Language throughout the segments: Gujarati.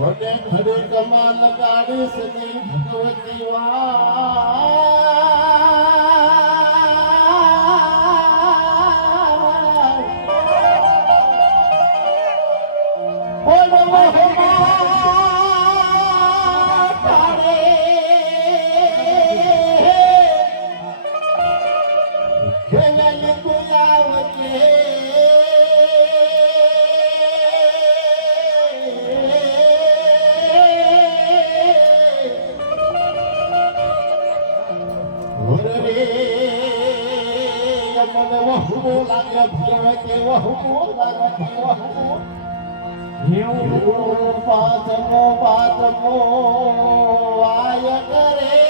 મને ખડી કમા લગાડી ને ભગવતી વા પાતમો પાતમો આય કરે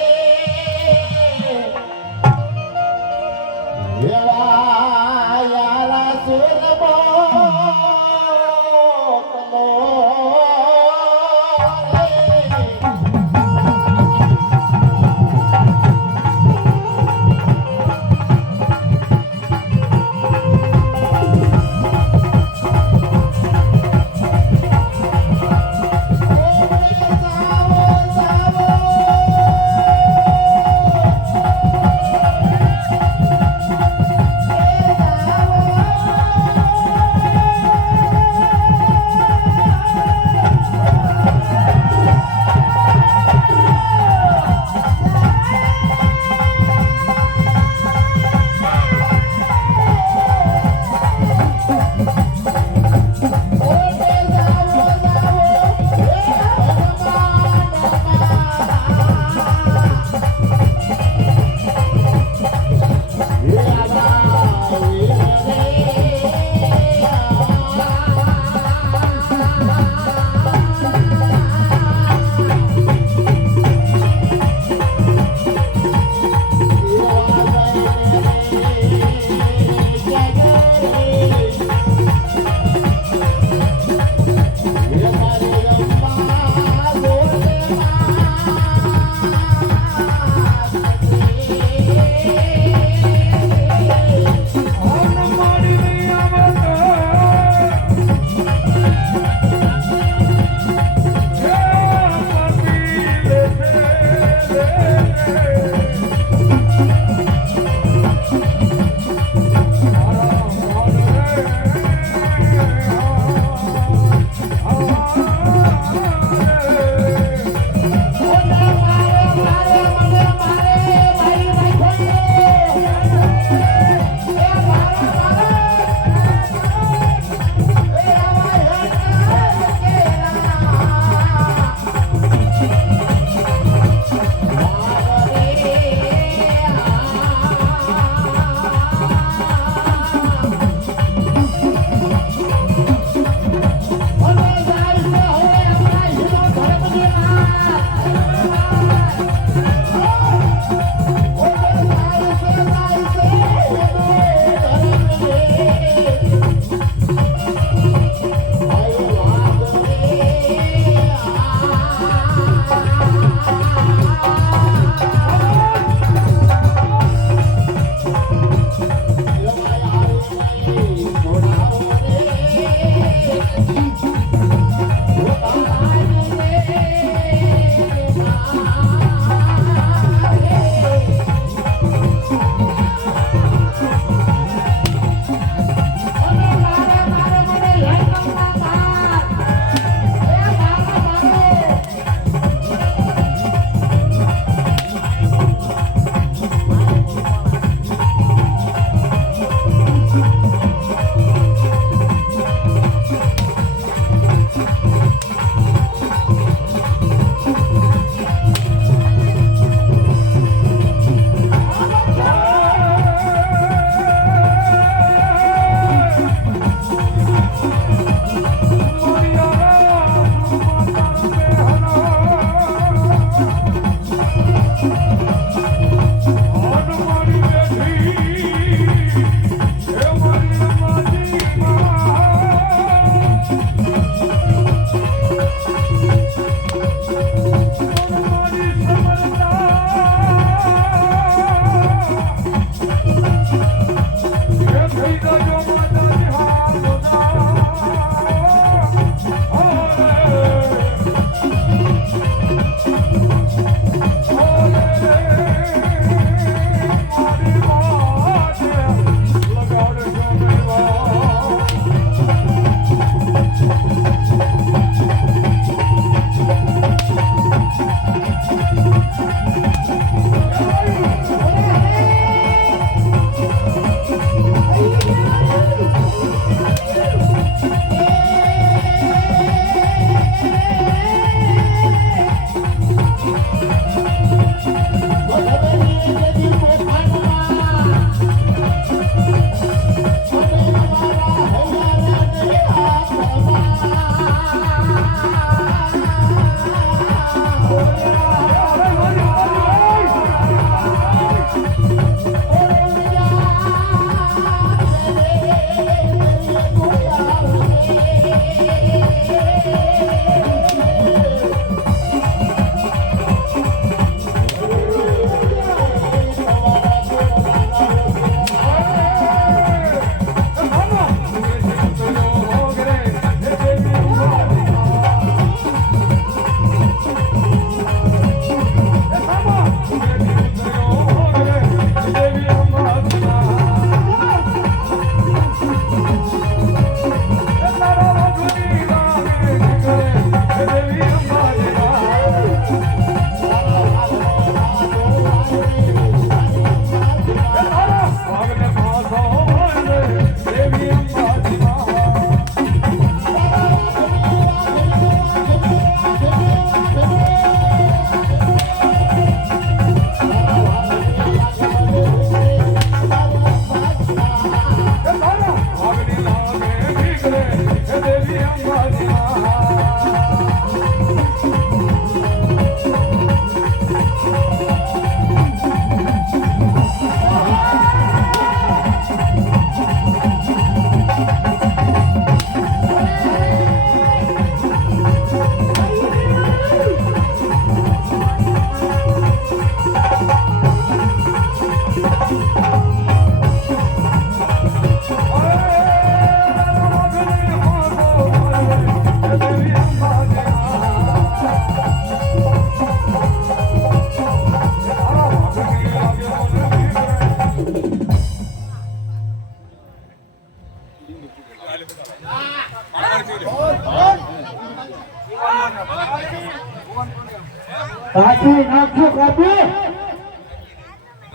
કાપી નાખજો કાપી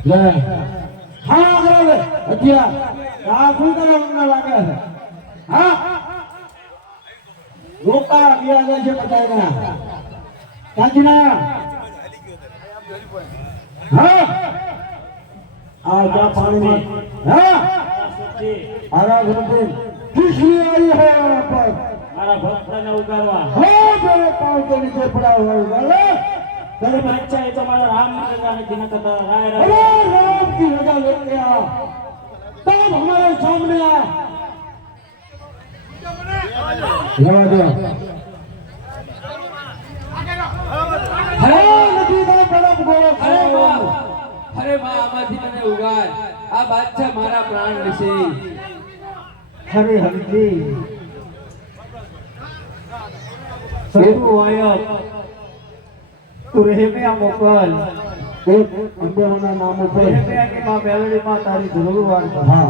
લે હા આગળ લે અત્યા આ શું કરે અમને લાગે છે? હા. રોકા ગયા જાય પાણી મારા ભક્તને ઉગારવા હો જોરે પાવતે નીચે પડાવ હોય બોલો. ઘરે બચ્ચા એ તો રામ રાજા દિન કથા રાય રાય રામ. કી રજા લેકે આ તબ હમારે સામને આ. જવા દો. અરે બા અરે બા આ બાદશાહ મારા પ્રાણ વિશે હરે હરજી. આયત તું રહેમ્યા મોકલ એક નામ ઉપર. કે માં મેલડીમાં તારી જરૂર વાળ. હા.